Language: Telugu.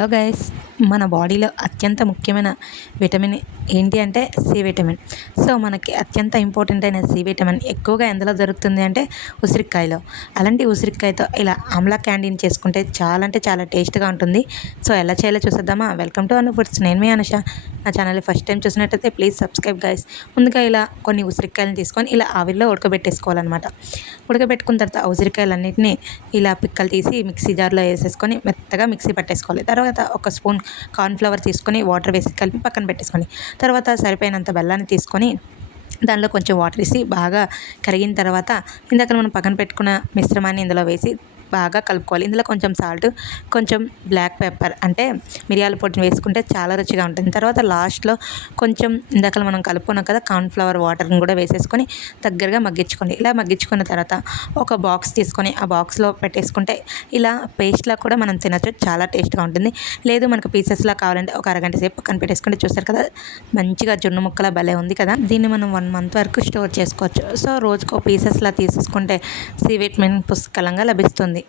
హలో గైస్, మన బాడీలో అత్యంత ముఖ్యమైన విటమిన్ ఏంటి అంటే సి విటమిన్. సో మనకి అత్యంత ఇంపార్టెంట్ అయిన సి విటమిన్ ఎక్కువగా ఎందులో దొరుకుతుంది అంటే ఉసిరికాయలో. అలాంటి ఉసిరికాయతో ఇలా ఆమ్లా క్యాండీని చేసుకుంటే చాలా అంటే చాలా టేస్ట్గా ఉంటుంది. సో ఎలా చేయాలో చూసేద్దామా? Welcome to Anu foods. నేను మీ అనుష. నా ఛానల్ని ఫస్ట్ టైం చూసినట్టయితే ప్లీజ్ సబ్స్క్రైబ్ గైస్. ముందుగా ఇలా కొన్ని ఉసిరికాయలను తీసుకొని ఇలా ఆవిరిలో ఉడకబెట్టేసుకోవాలన్నమాట. ఉడకబెట్టుకున్న తర్వాత ఆ ఉసిరికాయలన్నింటినీ ఇలా పిక్కలు తీసి మిక్సీ జార్లో వేసేసుకొని మెత్తగా మిక్సీ పట్టేసుకోవాలి. తర్వాత ఒక స్పూన్ కార్న్ఫ్లవర్ తీసుకొని వాటర్ వేసి కలిపి పక్కన పెట్టేసుకోండి. తర్వాత సరిపోయినంత బెల్లాన్ని తీసుకొని దానిలో కొంచెం వాటర్ వేసి బాగా కరిగిన తర్వాత ఇందాక మనం పక్కన పెట్టుకున్న మిశ్రమాన్ని ఇందులో వేసి బాగా కలుపుకోవాలి. ఇందులో కొంచెం సాల్ట్, కొంచెం బ్లాక్ పెప్పర్ అంటే మిరియాల పొడిని వేసుకుంటే చాలా రుచిగా ఉంటుంది. తర్వాత లాస్ట్లో కొంచెం ఇందాక మనం కలుపుకున్నాం కదా కార్న్ఫ్లవర్ వాటర్ని కూడా వేసేసుకొని దగ్గరగా మగ్గించుకోండి. ఇలా మగ్గించుకున్న తర్వాత ఒక బాక్స్ తీసుకొని ఆ బాక్స్లో పెట్టేసుకుంటే ఇలా పేస్ట్లా కూడా మనం తినచ్చు. చాలా టేస్ట్గా ఉంటుంది. లేదు మనకు పీసెస్లా కావాలంటే ఒక అరగంట సేపు పక్కన పెట్టేసుకుంటే చూస్తారు కదా మంచిగా జున్ను ముక్కలా భలే ఉంది కదా. దీన్ని మనం 1 month వరకు స్టోర్ చేసుకోవచ్చు. సో రోజుకో పీసెస్లా తీసుకుంటే సి విటమిన్ పుష్కలంగా లభిస్తుంది.